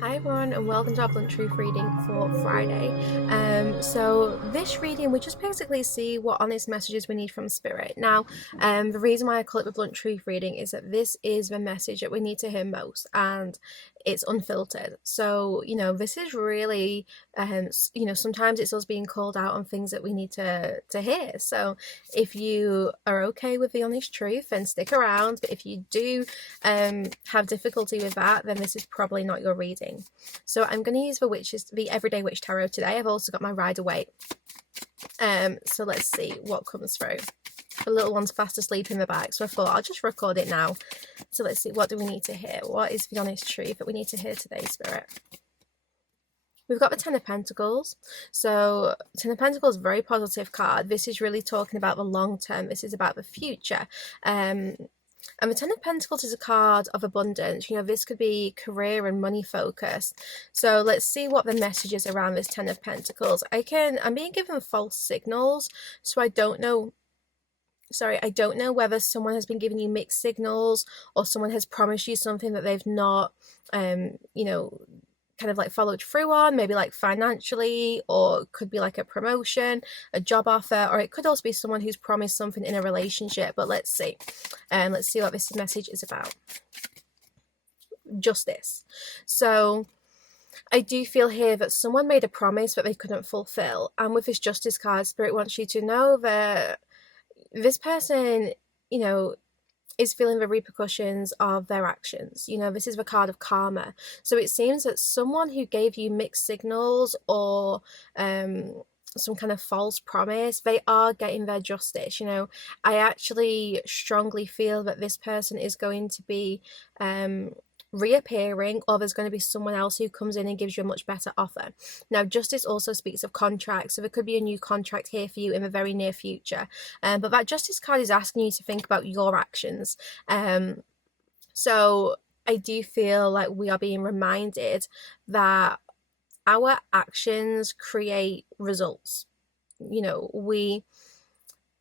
Hi everyone and welcome to our Blunt Truth reading for Friday. So this reading we just basically see what honest messages we need from Spirit. Now, the reason why I call it the Blunt Truth reading is that this is the message that we need to hear most, and it's unfiltered. So this is really, sometimes it's us being called out on things that we need to hear. So if you are okay with the honest truth, then stick around. But if you do have difficulty with that, then this is probably not your reading. So I'm going to use the Everyday Witch Tarot today. I've also got my Rider-Waite. So let's see what comes through. The little one's fast asleep in the bag, so I thought I'll just record it now. So let's see, what do we need to hear? What is the honest truth that we need to hear today, Spirit? We've got the Ten of Pentacles. So Ten of Pentacles, very positive card. This is really talking about the long term. This is about the future. And the Ten of Pentacles is a card of abundance. This could be career and money focused. So let's see what the message is around this Ten of Pentacles. I'm being given false signals, so I don't know whether someone has been giving you mixed signals or someone has promised you something that they've not, kind of like followed through on, maybe like financially, or it could be like a promotion, a job offer, or it could also be someone who's promised something in a relationship. But let's see what this message is about. Justice. So I do feel here that someone made a promise that they couldn't fulfill, and with this Justice card, Spirit wants you to know that this person, is feeling the repercussions of their actions. This is the card of karma. So it seems that someone who gave you mixed signals or some kind of false promise, they are getting their justice. I actually strongly feel that this person is going to be reappearing, or there's going to be someone else who comes in and gives you a much better offer. Now, justice also speaks of contracts, so there could be a new contract here for you in the very near future. But that justice card is asking you to think about your actions. So I do feel like we are being reminded that our actions create results. We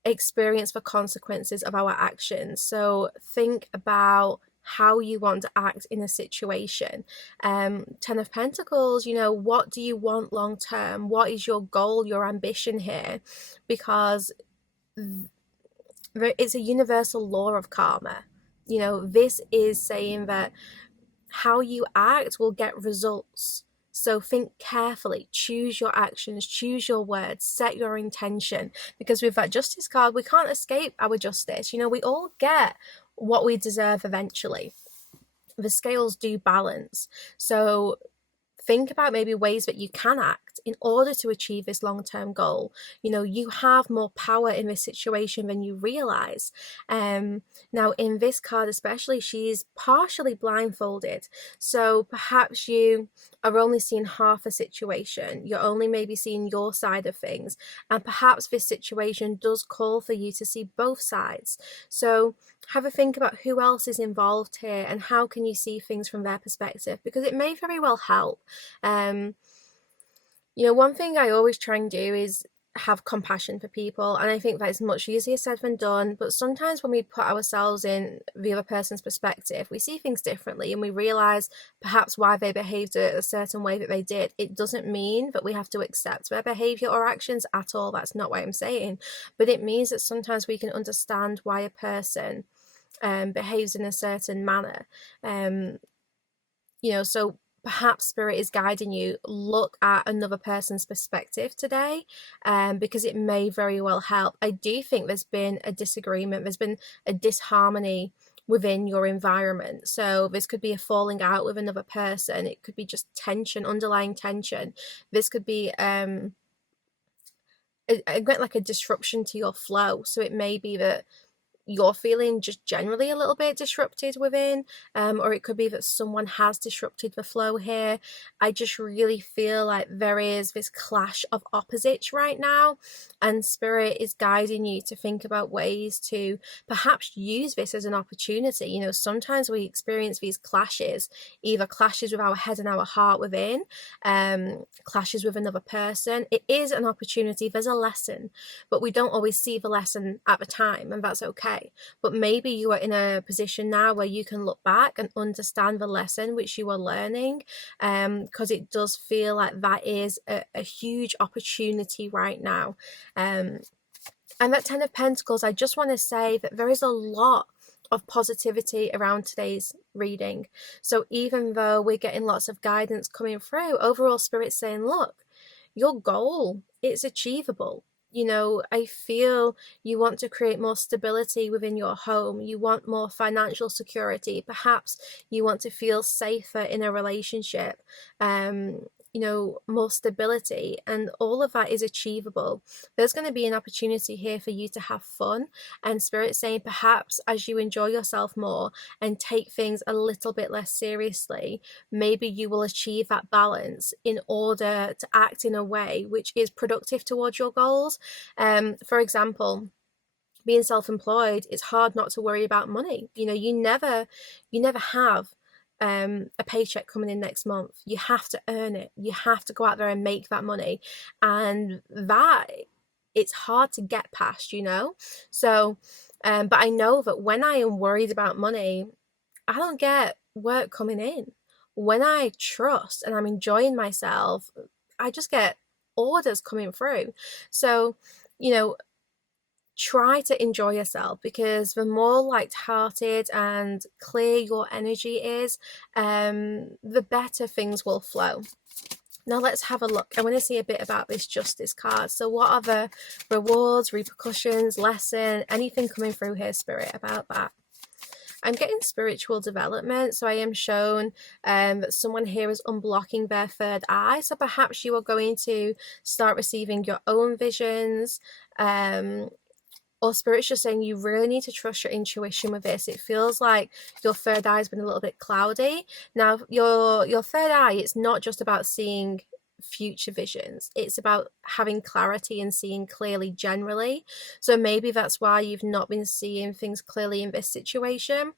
experience the consequences of our actions. So think about how you want to act in a situation. Ten of Pentacles, what do you want long term? What is your goal, your ambition here? Because it's a universal law of karma. This is saying that how you act will get results. So think carefully, choose your actions, choose your words, set your intention, because with that Justice card, we can't escape our justice. We all get what we deserve eventually. The scales do balance. So think about maybe ways that you can act in order to achieve this long-term goal. You have more power in this situation than you realize. Now in this card especially, she's partially blindfolded. So perhaps you are only seeing half a situation. You're only maybe seeing your side of things. And perhaps this situation does call for you to see both sides. So have a think about who else is involved here and how can you see things from their perspective, because it may very well help. One thing I always try and do is have compassion for people, and I think that is much easier said than done. But sometimes when we put ourselves in the other person's perspective, we see things differently and we realize perhaps why they behaved a certain way that they did. It doesn't mean that we have to accept their behavior or actions at all. That's not what I'm saying. But it means that sometimes we can understand why a person behaves in a certain manner. So perhaps Spirit is guiding you, look at another person's perspective today, because it may very well help. I do think there's been a disagreement, there's been a disharmony within your environment. So this could be a falling out with another person. It could be just tension, underlying tension. This could be like a disruption to your flow. So it may be that you're feeling just generally a little bit disrupted within, or it could be that someone has disrupted the flow here. I just really feel like there is this clash of opposites right now, and Spirit is guiding you to think about ways to perhaps use this as an opportunity. Sometimes we experience these clashes, either clashes with our head and our heart within, clashes with another person. It is an opportunity, there's a lesson, but we don't always see the lesson at the time, and that's okay. okay. But maybe you are in a position now where you can look back and understand the lesson which you are learning, because it does feel like that is a huge opportunity right now. And that Ten of Pentacles, I just want to say that there is a lot of positivity around today's reading. So even though we're getting lots of guidance coming through, overall Spirit's saying, look, your goal, it's achievable. You know, I feel you want to create more stability within your home. You want more financial security. Perhaps you want to feel safer in a relationship. You know, more stability, and all of that is achievable. There's going to be an opportunity here for you to have fun, and Spirit saying perhaps as you enjoy yourself more and take things a little bit less seriously, maybe you will achieve that balance in order to act in a way which is productive towards your goals. For example, being self-employed, it's hard not to worry about money. You know, you never have a paycheck coming in next month. You have to earn it. You have to go out there and make that money, and that it's hard to get past, you know. So but I know that when I am worried about money, I don't get work coming in. When I trust and I'm enjoying myself, I just get orders coming through. So, you know, try to enjoy yourself, because the more light-hearted and clear your energy is, the better things will flow. Now let's have a look. I want to see a bit about this Justice card. So what are the rewards, repercussions, lesson, anything coming through here, Spirit, about that? I'm getting spiritual development. So I am shown that someone here is unblocking their third eye. So perhaps you are going to start receiving your own visions, or Spirit's just saying you really need to trust your intuition with this. It feels like your third eye has been a little bit cloudy. Now, your third eye, it's not just about seeing future visions. It's about having clarity and seeing clearly generally. So maybe that's why you've not been seeing things clearly in this situation,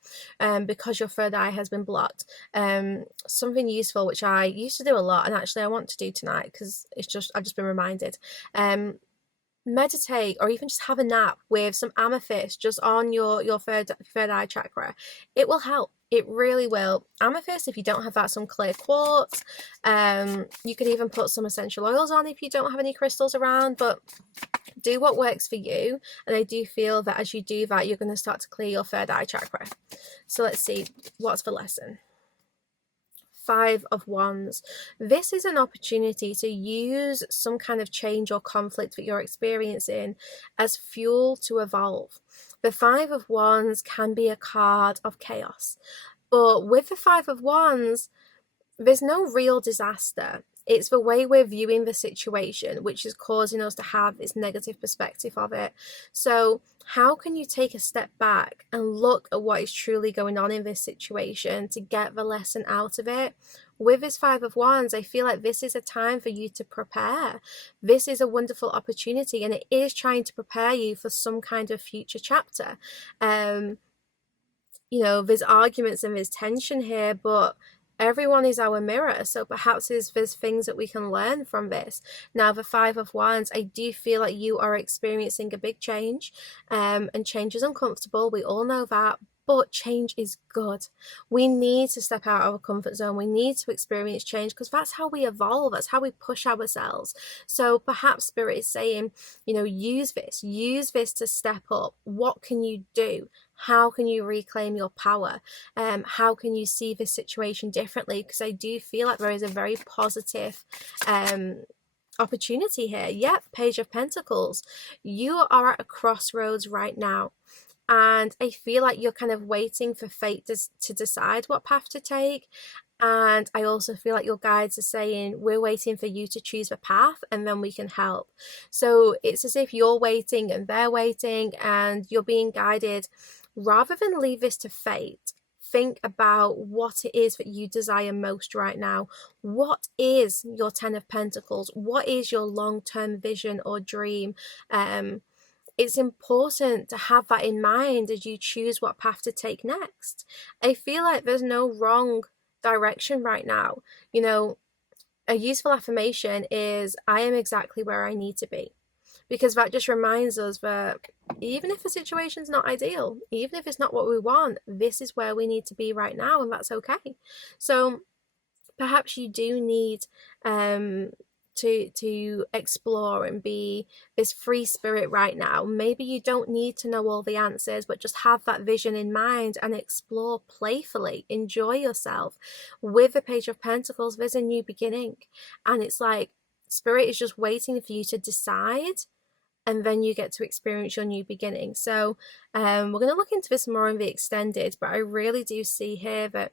because your third eye has been blocked. Something useful, which I used to do a lot, and actually I want to do tonight because I've just been reminded. Meditate, or even just have a nap with some amethyst just on your third eye chakra. It will help. It really will. Amethyst, if you don't have that, some clear quartz. You could even put some essential oils on if you don't have any crystals around, but do what works for you. And I do feel that as you do that, you're going to start to clear your third eye chakra. So let's see, what's the lesson? Five of Wands. This is an opportunity to use some kind of change or conflict that you're experiencing as fuel to evolve. The Five of Wands can be a card of chaos, but with the Five of Wands, there's no real disaster. It's the way we're viewing the situation which is causing us to have this negative perspective of it. So how can you take a step back and look at what is truly going on in this situation to get the lesson out of it? With this Five of Wands, I feel like this is a time for you to prepare. This is a wonderful opportunity, and it is trying to prepare you for some kind of future chapter. You know, there's arguments and there's tension here, but everyone is our mirror, so perhaps there's things that we can learn from this. Now, the Five of Wands, I do feel like you are experiencing a big change, and change is uncomfortable. We all know that, but change is good. We need to step out of our comfort zone. We need to experience change, because that's how we evolve. That's how we push ourselves. So perhaps Spirit is saying, you know, use this to step up. What can you do? How can you reclaim your power? How can you see this situation differently? Because I do feel like there is a very positive opportunity here. Yep, Page of Pentacles. You are at a crossroads right now. And I feel like you're kind of waiting for fate to decide what path to take. And I also feel like your guides are saying, we're waiting for you to choose the path and then we can help. So it's as if you're waiting and they're waiting and you're being guided. Rather than leave this to fate, think about what it is that you desire most right now. What is your Ten of Pentacles? What is your long-term vision or dream? It's important to have that in mind as you choose what path to take next. I feel like there's no wrong direction right now. You know, a useful affirmation is, I am exactly where I need to be. because that just reminds us that even if the situation's not ideal, even if it's not what we want, this is where we need to be right now, and that's okay. So perhaps you do need to explore and be this free spirit right now. Maybe you don't need to know all the answers, but just have that vision in mind and explore playfully. Enjoy yourself. With the Page of Pentacles, there's a new beginning, and it's like spirit is just waiting for you to decide, and then you get to experience your new beginning. So we're going to look into this more in the extended, but I really do see here that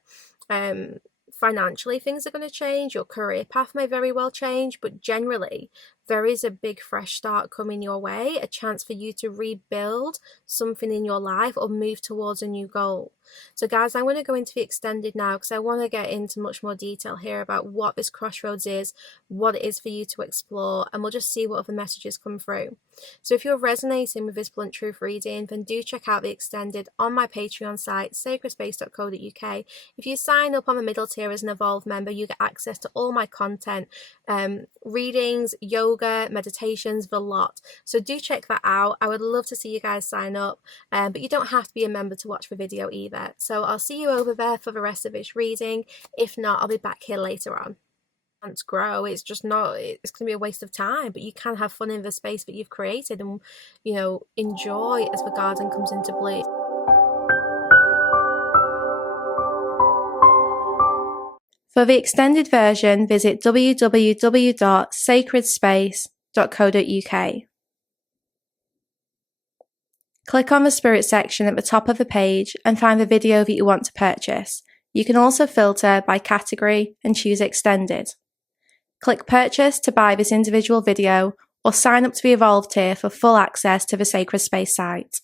financially things are going to change. Your career path may very well change, but generally there is a big fresh start coming your way, a chance for you to rebuild something in your life or move towards a new goal. So guys, I'm going to go into the extended now because I want to get into much more detail here about what this crossroads is, what it is for you to explore, and we'll just see what other messages come through. So if you're resonating with this Blunt Truth reading, then do check out the extended on my Patreon site, sacredspace.co.uk. If you sign up on the middle tier as an Evolved member, you get access to all my content, readings, yoga, meditations, the lot. So do check that out. I would love to see you guys sign up, but you don't have to be a member to watch the video either. So I'll see you over there for the rest of this reading. If not, I'll be back here later on. Plants grow, it's just not, it's going to be a waste of time, but you can have fun in the space that you've created and, you know, enjoy as the garden comes into bloom. For the extended version, visit www.sacredspace.co.uk. Click on the Spirit section at the top of the page and find the video that you want to purchase. You can also filter by category and choose Extended. Click Purchase to buy this individual video or sign up to the Evolved tier for full access to the Sacred Space site.